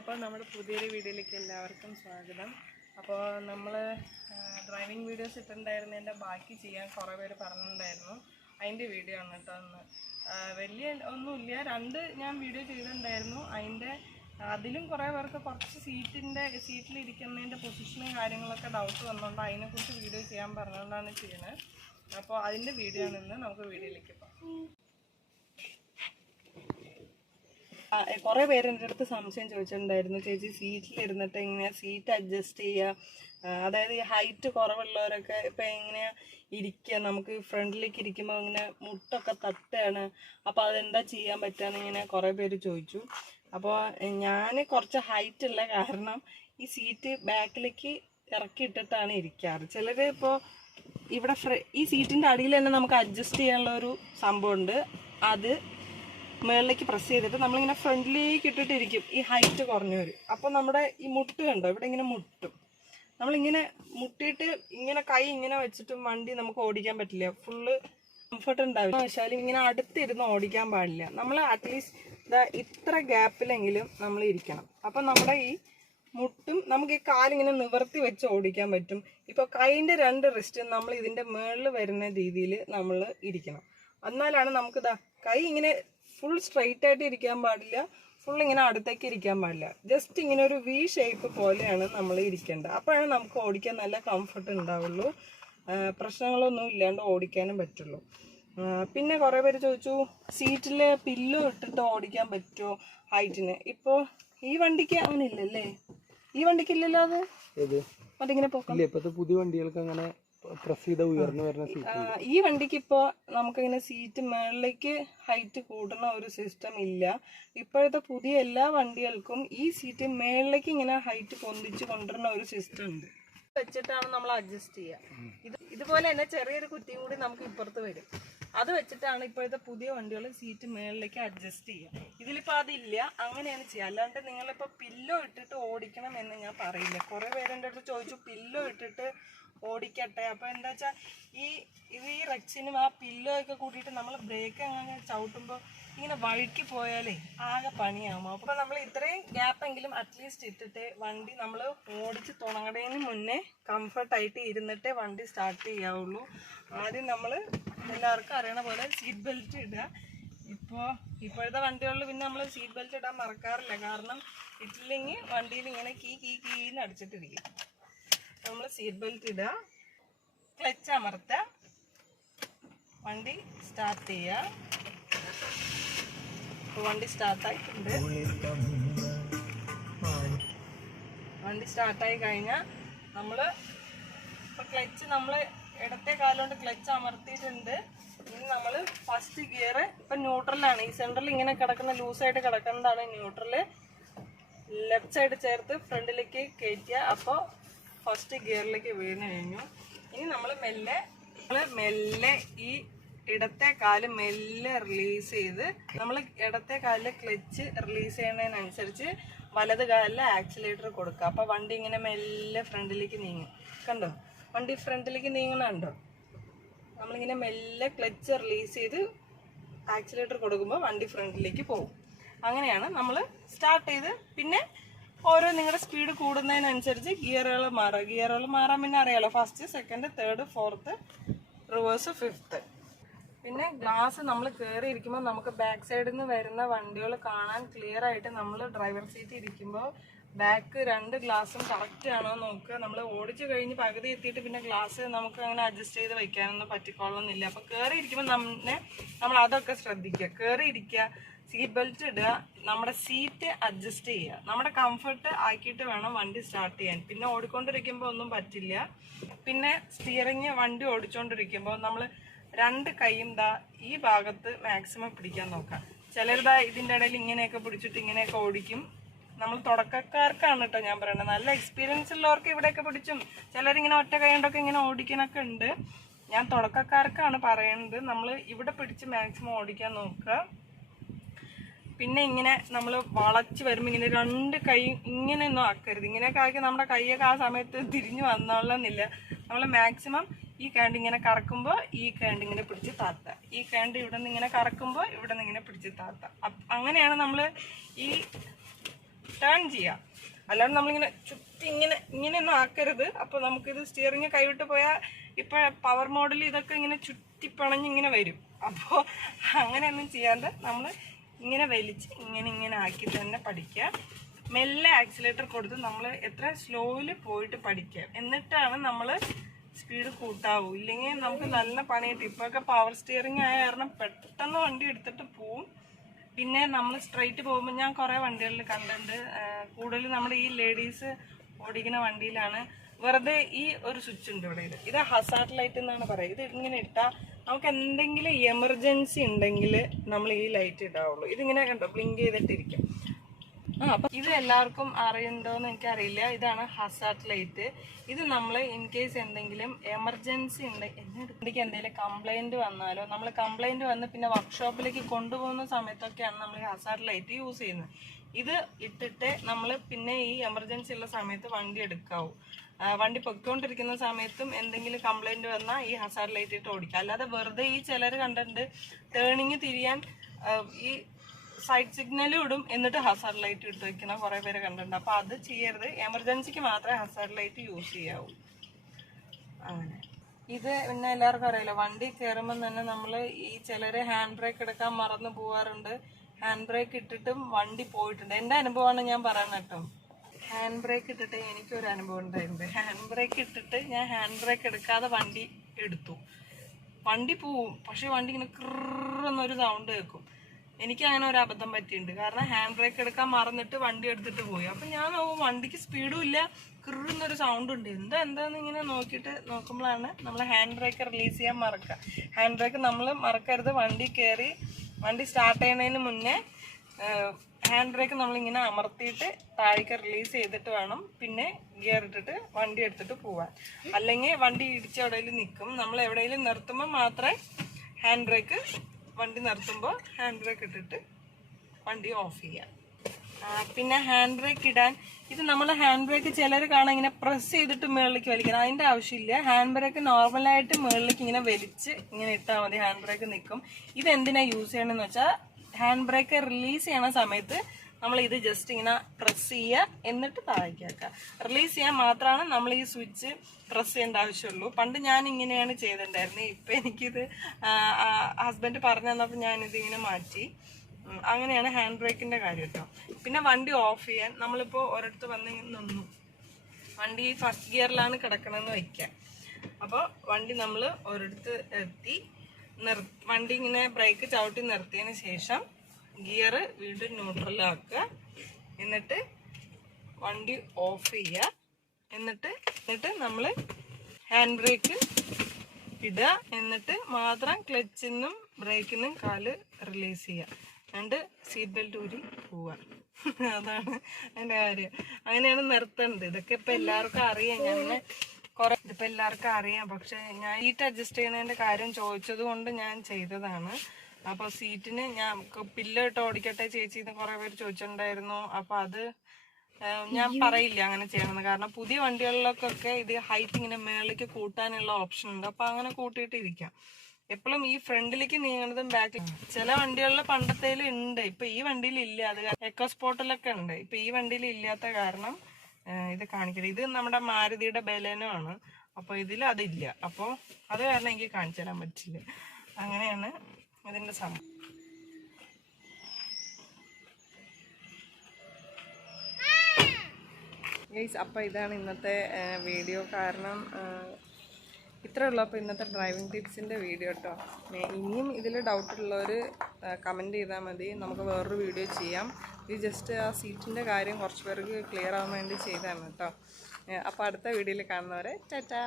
അപ്പോൾ നമ്മുടെ പുതിയൊരു വീഡിയോയിലേക്ക് എല്ലാവർക്കും സ്വാഗതം. അപ്പോൾ നമ്മൾ ഡ്രൈവിംഗ് വീഡിയോസ് ഇട്ടിട്ടുണ്ടായിരുന്നതിൻ്റെ ബാക്കി ചെയ്യാൻ കുറേ പേര് പറഞ്ഞിട്ടുണ്ടായിരുന്നു. അതിൻ്റെ വീഡിയോ ആണ് കേട്ടോ. ഒന്ന് വലിയ ഒന്നുമില്ല, 2 ഞാൻ വീഡിയോ ചെയ്തിട്ടുണ്ടായിരുന്നു. അതിലും കുറേ പേർക്ക് കുറച്ച് സീറ്റിലിരിക്കുന്നതിൻ്റെ പൊസിഷനും കാര്യങ്ങളൊക്കെ ഡൗട്ട് വന്നുകൊണ്ട് അതിനെക്കുറിച്ച് വീഡിയോ ചെയ്യാൻ പറഞ്ഞുകൊണ്ടാണ് ചെയ്യുന്നത്. അപ്പോൾ അതിൻ്റെ വീഡിയോ ആണ് ഇന്ന്. നമുക്ക് വീഡിയോയിലേക്ക് പോകാം. കുറേ പേര് എൻ്റെ അടുത്ത് സംശയം ചോദിച്ചിട്ടുണ്ടായിരുന്നു, ചേച്ചി സീറ്റിലിരുന്നിട്ട് എങ്ങനെയാണ് സീറ്റ് അഡ്ജസ്റ്റ് ചെയ്യുക, അതായത് ഈ ഹൈറ്റ് കുറവുള്ളവരൊക്കെ ഇപ്പം എങ്ങനെയാണ് ഇരിക്കുക, നമുക്ക് ഫ്രണ്ടിലേക്ക് ഇരിക്കുമ്പോൾ ഇങ്ങനെ മുട്ടൊക്കെ തട്ടുകയാണ്, അപ്പോൾ അതെന്താ ചെയ്യാൻ പറ്റുകയെന്ന് ഇങ്ങനെ കുറേ പേര് ചോദിച്ചു. അപ്പോൾ ഞാൻ കുറച്ച് ഹൈറ്റ് ഉള്ള കാരണം ഈ സീറ്റ് ബാക്കിലേക്ക് ഇറക്കിയിട്ടിട്ടാണ് ഇരിക്കാറ്. ചിലർ ഇപ്പോൾ ഇവിടെ ഈ സീറ്റിൻ്റെ അടിയിൽ തന്നെ നമുക്ക് അഡ്ജസ്റ്റ് ചെയ്യാനുള്ള ഒരു സംഭവമുണ്ട്. അത് മുകളിലേക്ക് പ്രസ് ചെയ്തിട്ട് നമ്മളിങ്ങനെ ഫ്രണ്ടിലേക്ക് ഇട്ടിട്ടിരിക്കും ഈ ഹൈറ്റ് കുറഞ്ഞവർ. അപ്പോൾ നമ്മുടെ ഈ മുട്ട് കണ്ടോ, ഇവിടെ ഇങ്ങനെ മുട്ടും. നമ്മളിങ്ങനെ മുട്ടിയിട്ട് ഇങ്ങനെ കൈ ഇങ്ങനെ വെച്ചിട്ടും വണ്ടി നമുക്ക് ഓടിക്കാൻ പറ്റില്ല, ഫുള്ള് കംഫർട്ട് ഉണ്ടാവില്ല. പക്ഷേ ഇങ്ങനെ അടുത്തിരുന്ന് ഓടിക്കാൻ പാടില്ല. നമ്മൾ അറ്റ്ലീസ്റ്റ് ഇത്ര ഗ്യാപ്പിലെങ്കിലും നമ്മൾ ഇരിക്കണം. അപ്പം നമ്മുടെ ഈ മുട്ടും നമുക്ക് ഈ കാലിങ്ങനെ നിവർത്തി വെച്ച് ഓടിക്കാൻ പറ്റും. ഇപ്പോൾ കൈൻ്റെ 2 റിസ്റ്റും നമ്മൾ ഇതിൻ്റെ മുകളിൽ വരുന്ന രീതിയിൽ നമ്മൾ ഇരിക്കണം. എന്നാലാണ് നമുക്ക് കൈ ഇങ്ങനെ ഫുൾ സ്ട്രെയിറ്റ് ആയിട്ട് ഇരിക്കാൻ പാടില്ല, ഫുൾ ഇങ്ങനെ അടുത്തേക്ക് ഇരിക്കാൻ പാടില്ല. ജസ്റ്റ് ഇങ്ങനെ ഒരു വി ഷേപ്പ് പോലെയാണ് നമ്മൾ ഇരിക്കേണ്ടത്. അപ്പോഴാണ് നമുക്ക് ഓടിക്കാൻ നല്ല കംഫർട്ട് ഉണ്ടാവുള്ളൂ, പ്രശ്നങ്ങളൊന്നും ഇല്ലാണ്ട് ഓടിക്കാനും പറ്റുള്ളൂ. പിന്നെ കുറേ പേര് ചോദിച്ചു സീറ്റിൽ പില്ലോ ഇട്ടിട്ട് ഓടിക്കാൻ പറ്റുമോ ഹൈറ്റിന്. ഇപ്പോൾ ഈ വണ്ടിക്ക് അങ്ങനെയില്ലല്ലേ, ഈ വണ്ടിക്ക് ഇല്ലല്ലോ. അത് അതിങ്ങനെ പോക്കാം. ഇപ്പോഴത്തെ പുതിയ വണ്ടികൾക്ക് അങ്ങനെ ഈ വണ്ടിക്ക് ഇപ്പോൾ നമുക്കിങ്ങനെ സീറ്റ് മുകളിലേക്ക് ഹൈറ്റ് കൂടുന്ന ഒരു സിസ്റ്റം ഇല്ല. ഇപ്പോഴത്തെ പുതിയ എല്ലാ വണ്ടികൾക്കും ഈ സീറ്റ് മുകളിലേക്ക് ഇങ്ങനെ ഹൈറ്റ് പൊന്തിച്ച് കൊണ്ടുവരുന്ന ഒരു സിസ്റ്റം ഉണ്ട്. വെച്ചിട്ടാണ് നമ്മൾ അഡ്ജസ്റ്റ് ചെയ്യുക. ഇതുപോലെ തന്നെ ചെറിയൊരു കുറ്റിയും കൂടി നമുക്ക് ഇപ്പുറത്ത് വരും. അത് വെച്ചിട്ടാണ് ഇപ്പോഴത്തെ പുതിയ വണ്ടികൾ സീറ്റ് മുകളിലേക്ക് അഡ്ജസ്റ്റ് ചെയ്യുക. ഇതിലിപ്പോൾ അതില്ല, അങ്ങനെയാണ് ചെയ്യുക. അല്ലാണ്ട് നിങ്ങളിപ്പോൾ പില്ലോ ഇട്ടിട്ട് ഓടിക്കണം എന്ന് ഞാൻ പറയില്ല. കുറേ പേരെൻ്റെ അടുത്ത് ചോദിച്ചു പില്ലോ ഇട്ടിട്ട് ഓടിക്കട്ടെ. അപ്പോൾ എന്താ വെച്ചാൽ ഈ റെക്സിനും ആ പില്ലോ ഒക്കെ കൂട്ടിയിട്ട് നമ്മൾ ബ്രേക്ക് അങ്ങനെ ചവിട്ടുമ്പോൾ ഇങ്ങനെ വഴുക്കി പോയാലേ ആകെ പണിയാകും. അപ്പോൾ നമ്മൾ ഇത്രയും ഗ്യാപ്പെങ്കിലും അറ്റ്ലീസ്റ്റ് ഇട്ടിട്ട് വണ്ടി നമ്മൾ ഓടിച്ച് തുടങ്ങുന്നതിന് മുന്നേ കംഫർട്ടായിട്ട് ഇരുന്നിട്ടേ വണ്ടി സ്റ്റാർട്ട് ചെയ്യാവുള്ളൂ. ആദ്യം നമ്മൾ എല്ലാവർക്കും അറിയണ പോലെ സീറ്റ് ബെൽറ്റ് ഇടുക. ഇപ്പോഴത്തെ വണ്ടികളിൽ പിന്നെ നമ്മൾ സീറ്റ് ബെൽറ്റ് ഇടാൻ മറക്കാറില്ല, കാരണം ഇട്ടില്ലെങ്കിൽ വണ്ടിയിൽ ഇങ്ങനെ കീന്ന് അടിച്ചിട്ടിരിക്കും. നമ്മൾ സീറ്റ് ബെൽറ്റ് ഇടുക, ക്ലച്ച് അമർത്തുക, വണ്ടി സ്റ്റാർട്ട് ചെയ്യുക. ഇപ്പോൾ വണ്ടി സ്റ്റാർട്ടായിട്ടുണ്ട്. വണ്ടി സ്റ്റാർട്ടായി കഴിഞ്ഞാൽ ഇപ്പോൾ ക്ലച്ച് നമ്മൾ ഇടത്തെ കാലുകൊണ്ട് ക്ലച്ച് അമർത്തിയിട്ടുണ്ട്. ഇനി നമ്മൾ ഫസ്റ്റ് ഗിയർ ഇപ്പം ന്യൂട്രലാണ്. ഈ സെൻട്രൽ ഇങ്ങനെ കിടക്കുന്ന ലൂസായിട്ട് കിടക്കുന്നതാണ് ന്യൂട്രൽ. ലെഫ്റ്റ് സൈഡ് ചേർത്ത് ഫ്രണ്ടിലേക്ക് കയറ്റുക. അപ്പോൾ ഫസ്റ്റ് ഗിയറിലേക്ക് വീണ് കഴിഞ്ഞു. ഇനി നമ്മൾ മെല്ലെ ഈ ഇടത്തെ കാല് മെല്ലെ റിലീസ് ചെയ്ത് നമ്മൾ ഇടത്തെ കാലിൽ ക്ലച്ച് റിലീസ് ചെയ്യുന്നതിനനുസരിച്ച് വലത് കാലിൽ ആക്സിലേറ്റർ കൊടുക്കുക. അപ്പോൾ വണ്ടി ഇങ്ങനെ മെല്ലെ ഫ്രണ്ടിലേക്ക് നീങ്ങും. കണ്ടോ, വണ്ടി ഫ്രണ്ടിലേക്ക് നീങ്ങുന്നുണ്ടോ? നമ്മളിങ്ങനെ മെല്ലെ ക്ലച്ച് റിലീസ് ചെയ്ത് ആക്സിലേറ്റർ കൊടുക്കുമ്പോൾ വണ്ടി ഫ്രണ്ടിലേക്ക് പോകും. അങ്ങനെയാണ് നമ്മൾ സ്റ്റാർട്ട് ചെയ്ത് പിന്നെ ഓരോ നിങ്ങളുടെ സ്പീഡ് കൂടുന്നതിനനുസരിച്ച് ഗിയറുകൾ മാറുക. ഗിയറുകൾ മാറാൻ പിന്നെ അറിയാലോ, first, second, third, fourth, reverse, fifth. പിന്നെ ഗ്ലാസ് നമ്മൾ കയറി ഇരിക്കുമ്പോൾ നമുക്ക് ബാക്ക് സൈഡിൽ നിന്ന് വരുന്ന വണ്ടികൾ കാണാൻ ക്ലിയർ ആയിട്ട് നമ്മൾ ഡ്രൈവർ സീറ്റ് ഇരിക്കുമ്പോൾ ബാക്ക് 2 ഗ്ലാസും കറക്റ്റ് ആണോ നോക്കുക. നമ്മൾ ഓടിച്ചു കഴിഞ്ഞ് പകുതി എത്തിയിട്ട് പിന്നെ ഗ്ലാസ് നമുക്ക് അങ്ങനെ അഡ്ജസ്റ്റ് ചെയ്ത് വയ്ക്കാനൊന്നും പറ്റിക്കൊള്ളുന്നില്ല. അപ്പോൾ കയറി ഇരിക്കുമ്പോൾ നമ്മൾ അതൊക്കെ ശ്രദ്ധിക്കുക. കയറി ഇരിക്കുക, സീറ്റ് ബെൽറ്റ് ഇടുക, നമ്മുടെ സീറ്റ് അഡ്ജസ്റ്റ് ചെയ്യുക. നമ്മുടെ കംഫർട്ട് ആക്കിയിട്ട് വേണം വണ്ടി സ്റ്റാർട്ട് ചെയ്യാൻ. പിന്നെ ഓടിക്കൊണ്ടിരിക്കുമ്പോൾ ഒന്നും പറ്റില്ല. പിന്നെ സ്റ്റിയറിങ് വണ്ടി ഓടിച്ചുകൊണ്ടിരിക്കുമ്പോൾ നമ്മൾ 2 കൈയും ഈ ഭാഗത്ത് മാക്സിമം പിടിക്കാൻ നോക്കാം. ചിലർ ഇതിൻ്റെ ഇടയിൽ ഇങ്ങനെയൊക്കെ പിടിച്ചിട്ട് ഇങ്ങനെയൊക്കെ ഓടിക്കും. നമ്മൾ തുടക്കക്കാർക്കാണ് കേട്ടോ ഞാൻ പറയണത്. നല്ല എക്സ്പീരിയൻസ് ഉള്ളവർക്ക് ഇവിടെയൊക്കെ പിടിച്ചും ചിലരിങ്ങനെ ഒറ്റ കൈ കൊണ്ടൊക്കെ ഇങ്ങനെ ഓടിക്കാനൊക്കെ ഉണ്ട്. ഞാൻ തുടക്കക്കാർക്കാണ് പറയുന്നത്. നമ്മൾ ഇവിടെ പിടിച്ച് മാക്സിമം ഓടിക്കാൻ നോക്കുക. പിന്നെ ഇങ്ങനെ നമ്മൾ വളച്ച് വരുമ്പോൾ ഇങ്ങനെ 2 കൈ ഇങ്ങനെയൊന്നും ആക്കരുത്. ഇങ്ങനെയൊക്കെ ആക്കി നമ്മുടെ കൈയൊക്കെ ആ സമയത്ത് തിരിഞ്ഞു വന്നോളന്നില്ല. നമ്മൾ മാക്സിമം ഈ കാണ്ട് ഇങ്ങനെ കറക്കുമ്പോൾ ഈ കാണ്ട് ഇങ്ങനെ പിടിച്ച് താത്തുക, ഈ കാണ്ട് ഇവിടെ നിന്ന് ഇങ്ങനെ കറക്കുമ്പോൾ ഇവിടെ നിന്ന് ഇങ്ങനെ പിടിച്ച് താത്തുക. അങ്ങനെയാണ് നമ്മൾ ഈ ടേൺ ചെയ്യാം. അല്ലാണ്ട് നമ്മളിങ്ങനെ ചുറ്റി ഇങ്ങനെയൊന്നും ആക്കരുത്. അപ്പോൾ നമുക്കിത് സ്റ്റിയറിങ് കൈവിട്ട് പോയാൽ ഇപ്പോൾ പവർ മോഡിൽ ഇതൊക്കെ ഇങ്ങനെ ചുറ്റിപ്പണഞ്ഞ് ഇങ്ങനെ വരും. അപ്പോൾ അങ്ങനെയൊന്നും ചെയ്യാണ്ട് നമ്മൾ ഇങ്ങനെ വലിച്ച് ഇങ്ങനെ ആക്കി തന്നെ പഠിക്കുക. മെല്ലെ ആക്സിലേറ്റർ കൊടുത്ത് നമ്മൾ എത്ര സ്ലോയിൽ പോയിട്ട് പഠിക്കുക. എന്നിട്ടാണ് നമ്മൾ സ്പീഡ് കൂട്ടാവൂ. ഇല്ലെങ്കിൽ നമുക്ക് നല്ല പണി കിട്ടും. ഇപ്പോഴൊക്കെ പവർ സ്റ്റിയറിങ് ആയ കാരണം പെട്ടെന്ന് വണ്ടി എടുത്തിട്ട് പോവും. പിന്നെ നമ്മൾ സ്ട്രെയിറ്റ് പോകുമ്പോൾ ഞാൻ കുറേ വണ്ടികളിൽ കണ്ടിട്ടുണ്ട്, കൂടുതൽ നമ്മുടെ ഈ ലേഡീസ് ഓടിക്കുന്ന വണ്ടിയിലാണ് വെറുതെ ഈ ഒരു സ്വിച്ച് ഉണ്ട് ഇവിടെ. ഇത് ഹസാർഡ് ലൈറ്റ് എന്നാണ് പറയുക. ഇത് ഇങ്ങനെ ഇട്ടാൽ നമുക്ക് എന്തെങ്കിലും എമർജൻസി ഉണ്ടെങ്കിൽ നമ്മൾ ഈ ലൈറ്റ് ഇടാവുള്ളൂ. ഇതിങ്ങനെ കണ്ടോ ബ്ലിങ്ക് ചെയ്തിട്ടിരിക്കും. അപ്പം ഇത് എല്ലാവർക്കും അറിയണ്ടോന്ന് എനിക്കറിയില്ല. ഇതാണ് ഹസാർഡ് ലൈറ്റ്. ഇത് നമ്മൾ ഇൻ കേസ് എന്തെങ്കിലും എമർജൻസി ഉണ്ടെങ്കിൽ എന്തെങ്കിലും കംപ്ലൈൻറ്റ് വന്നാലോ, നമ്മൾ കംപ്ലൈൻറ്റ് വന്ന് പിന്നെ വർക്ക്ഷോപ്പിലേക്ക് കൊണ്ടുപോകുന്ന സമയത്തൊക്കെയാണ് നമ്മൾ ഈ ഹസാർഡ് ലൈറ്റ് യൂസ് ചെയ്യുന്നത്. ഇത് ഇട്ടിട്ട് നമ്മൾ പിന്നെ ഈ എമർജൻസി ഉള്ള സമയത്ത് വണ്ടി എടുക്കാവൂ. വണ്ടി പൊയ്ക്കൊണ്ടിരിക്കുന്ന സമയത്തും എന്തെങ്കിലും കംപ്ലൈൻറ്റ് വന്നാൽ ഈ ഹസാർഡ് ലൈറ്റ് ഇട്ട് ഓടിക്കുക. അല്ലാതെ വെറുതെ ഈ ചിലർ കണ്ടിട്ടുണ്ട് ടേണിങ് തിരിയാൻ ഈ സൈഡ് സിഗ്നലും ഇടും എന്നിട്ട് ഹസാർഡ് ലൈറ്റ് ഇട്ട് വയ്ക്കുന്ന കുറേ പേര് കണ്ടിട്ടുണ്ട്. അപ്പോൾ അത് ചെയ്യരുത്. എമർജൻസിക്ക് മാത്രമേ ഹസാർഡ് ലൈറ്റ് യൂസ് ചെയ്യാവൂ. അങ്ങനെ ഇത് പിന്നെ എല്ലാവർക്കും അറിയില്ല, വണ്ടി കയറുമ്പം തന്നെ നമ്മൾ ഈ ചിലർ ഹാൻഡ് ബ്രേക്ക് എടുക്കാൻ മറന്നു പോകാറുണ്ട്. ഹാൻഡ് ബ്രേക്ക് ഇട്ടിട്ടും വണ്ടി പോയിട്ടുണ്ട്. എൻ്റെ അനുഭവമാണ് ഞാൻ പറയുന്നത് കേട്ടോ. ഹാൻഡ് ബ്രേക്ക് ഇട്ടിട്ട് എനിക്കൊരു അനുഭവം ഉണ്ടായിട്ടുണ്ട്. ഹാൻഡ് ബ്രേക്ക് ഇട്ടിട്ട് ഞാൻ ഹാൻഡ് ബ്രേക്ക് എടുക്കാതെ വണ്ടി എടുത്തു. വണ്ടി പോവും, പക്ഷെ വണ്ടി ഇങ്ങനെ ക്രന്നൊരു സൗണ്ട് കേൾക്കും. എനിക്ക് അങ്ങനെ ഒരു അബദ്ധം പറ്റിയിട്ടുണ്ട്. കാരണം ഹാൻഡ് ബ്രേക്ക് എടുക്കാൻ മറന്നിട്ട് വണ്ടി എടുത്തിട്ട് പോയി. അപ്പം ഞാൻ വണ്ടിക്ക് സ്പീഡും ഇല്ല, ക്രന്നൊരു സൗണ്ട് ഉണ്ട്. എന്താന്ന് ഇങ്ങനെ നോക്കുമ്പോഴാണ് നമ്മൾ ഹാൻഡ് ബ്രേക്ക് റിലീസ് ചെയ്യാൻ മറക്കുക. ഹാൻഡ് ബ്രേക്ക് നമ്മൾ മറക്കരുത്. വണ്ടി കയറി വണ്ടി സ്റ്റാർട്ട് ചെയ്യുന്നതിന് മുന്നേ ഹാൻഡ് ബ്രേക്ക് നമ്മളിങ്ങനെ അമർത്തിയിട്ട് താഴേക്ക് റിലീസ് ചെയ്തിട്ട് വേണം പിന്നെ ഗിയർ ഇട്ടിട്ട് വണ്ടി എടുത്തിട്ട് പോവാൻ. അല്ലെങ്കിൽ വണ്ടി ഇടിച്ച് എവിടെയെങ്കിലും നിൽക്കും. നമ്മൾ എവിടെയെങ്കിലും നിർത്തുമ്പോൾ മാത്രമേ ഹാൻഡ് ബ്രേക്ക്, വണ്ടി നിർത്തുമ്പോൾ ഹാൻഡ് ബ്രേക്ക് ഇട്ടിട്ട് വണ്ടി ഓഫ് ചെയ്യാം. പിന്നെ ഹാൻഡ് ബ്രേക്ക് ഇടാൻ ഇത് നമ്മൾ ഹാൻഡ് ബ്രേക്ക് ചിലർ കാണാൻ ഇങ്ങനെ പ്രസ് ചെയ്തിട്ട് മുകളിലേക്ക് വലിക്കണം. അതിൻ്റെ ആവശ്യമില്ല. ഹാൻഡ് ബ്രേക്ക് നോർമലായിട്ട് മുകളിലേക്ക് ഇങ്ങനെ വലിച്ച് ഇങ്ങനെ ഇട്ടാൽ മതി. ഹാൻഡ് ബ്രേക്ക് നിൽക്കും. ഇതെന്തിനാ യൂസ് ചെയ്യണമെന്ന് വെച്ചാൽ ഹാൻഡ് ബ്രേക്ക് റിലീസ് ചെയ്യണ സമയത്ത് നമ്മൾ ഇത് ജസ്റ്റ് ഇങ്ങനെ പ്രസ് ചെയ്യുക, എന്നിട്ട് താഴേക്ക് ആക്കുക. റിലീസ് ചെയ്യാൻ മാത്രമാണ് നമ്മൾ ഈ സ്വിച്ച് പ്രസ് ചെയ്യേണ്ട ആവശ്യമുള്ളൂ. പണ്ട് ഞാൻ ഇങ്ങനെയാണ് ചെയ്തിട്ടുണ്ടായിരുന്നത്. ഇപ്പം എനിക്കിത് ഹസ്ബൻഡ് പറഞ്ഞു തന്നപ്പോൾ ഞാനിത് ഇങ്ങനെ മാറ്റി. അങ്ങനെയാണ് ഹാൻഡ് ബ്രേക്കിൻ്റെ കാര്യം കേട്ടോ. പിന്നെ വണ്ടി ഓഫ് ചെയ്യാൻ നമ്മളിപ്പോൾ ഒരിടത്ത് വന്ന് നിന്നു, വണ്ടി ഫസ്റ്റ് ഗിയറിലാണ് കിടക്കണമെന്ന് വയ്ക്കാം. അപ്പോൾ വണ്ടി നമ്മൾ ഒരിടത്ത് എത്തി വണ്ടി ഇങ്ങനെ ബ്രേക്ക് ചവിട്ടി നിർത്തിയതിന് ശേഷം ഗിയർ വീണ്ടും ന്യൂട്രലാക്കുക. എന്നിട്ട് വണ്ടി ഓഫ് ചെയ്യുക. എന്നിട്ട് നമ്മൾ ഹാൻഡ് ബ്രേക്ക് ഇടുക. എന്നിട്ട് മാത്രം ക്ലച്ചിൽ നിന്നും ബ്രേക്കിൽ നിന്നും കാല് റിലീസ് ചെയ്യുക. രണ്ട് സീറ്റ് ബെൽറ്റ് ഊരി പോവുക. അതാണ് അതിൻ്റെ കാര്യം. അങ്ങനെയാണ് നിർത്തേണ്ടത്. ഇതൊക്കെ ഇപ്പം എല്ലാവർക്കും അറിയാം. ഇതിപ്പോൾ എല്ലാവർക്കും അറിയാം. പക്ഷെ ഞാൻ സീറ്റ് അഡ്ജസ്റ്റ് ചെയ്യുന്നതിൻ്റെ കാര്യം ചോദിച്ചത് കൊണ്ട് ഞാൻ ചെയ്തതാണ്. അപ്പോൾ സീറ്റിന് ഞാൻ പില്ലിട്ട് ഓടിക്കട്ടെ ചേച്ചി എന്ന് കുറേ പേര് ചോദിച്ചിട്ടുണ്ടായിരുന്നു. അപ്പോൾ അത് ഞാൻ പറയില്ല അങ്ങനെ ചെയ്യണമെന്ന്. കാരണം പുതിയ വണ്ടികളിലൊക്കെ ഇത് ഹൈറ്റ് ഇങ്ങനെ മേളിലേക്ക് കൂട്ടാനുള്ള ഓപ്ഷൻ ഉണ്ട്. അപ്പോൾ അങ്ങനെ കൂട്ടിയിട്ടിരിക്കാം. എപ്പോഴും ഈ ഫ്രണ്ടിലേക്ക് നീങ്ങുന്നതും ബാക്കിൽ ചില വണ്ടികളിൽ പണ്ടത്തേലും ഉണ്ട്. ഇപ്പം ഈ വണ്ടിയിൽ ഇല്ല. അത് എക്കോ സ്പോർട്ടിലൊക്കെ ഉണ്ട്. ഇപ്പം ഈ വണ്ടിയിൽ ഇല്ലാത്ത കാരണം ഇത് കാണിക്കരുത്. ഇത് നമ്മുടെ മാരുതിയുടെ ബലേനോ ആണ്. അപ്പോൾ ഇതിൽ അതില്ല. അപ്പോൾ അത് കാരണം എനിക്ക് കാണിച്ചു തരാൻ പറ്റില്ല. അങ്ങനെയാണ് ഇതിൻ്റെ സംഭവം. ഗൈസ്, അപ്പോൾ ഇതാണ് ഇന്നത്തെ വീഡിയോ. കാരണം ഇത്രേ ഉള്ളൂ. അപ്പോൾ ഇന്നത്തെ ഡ്രൈവിംഗ് ടിപ്സിൻ്റെ വീഡിയോ കേട്ടോ. ഇനിയും ഇതിൽ ഡൗട്ടുള്ളവർ കമൻറ്റ് ചെയ്താൽ മതി. നമുക്ക് വേറൊരു വീഡിയോ ചെയ്യാം. ഇത് ജസ്റ്റ് ആ സീറ്റിൻ്റെ കാര്യം കുറച്ച് പേർക്ക് ക്ലിയർ ആവാൻ വേണ്ടി ചെയ്തതാണ് കേട്ടോ. അപ്പോൾ അടുത്ത വീഡിയോയിൽ കാണുന്നവരെ ടാറ്റാ.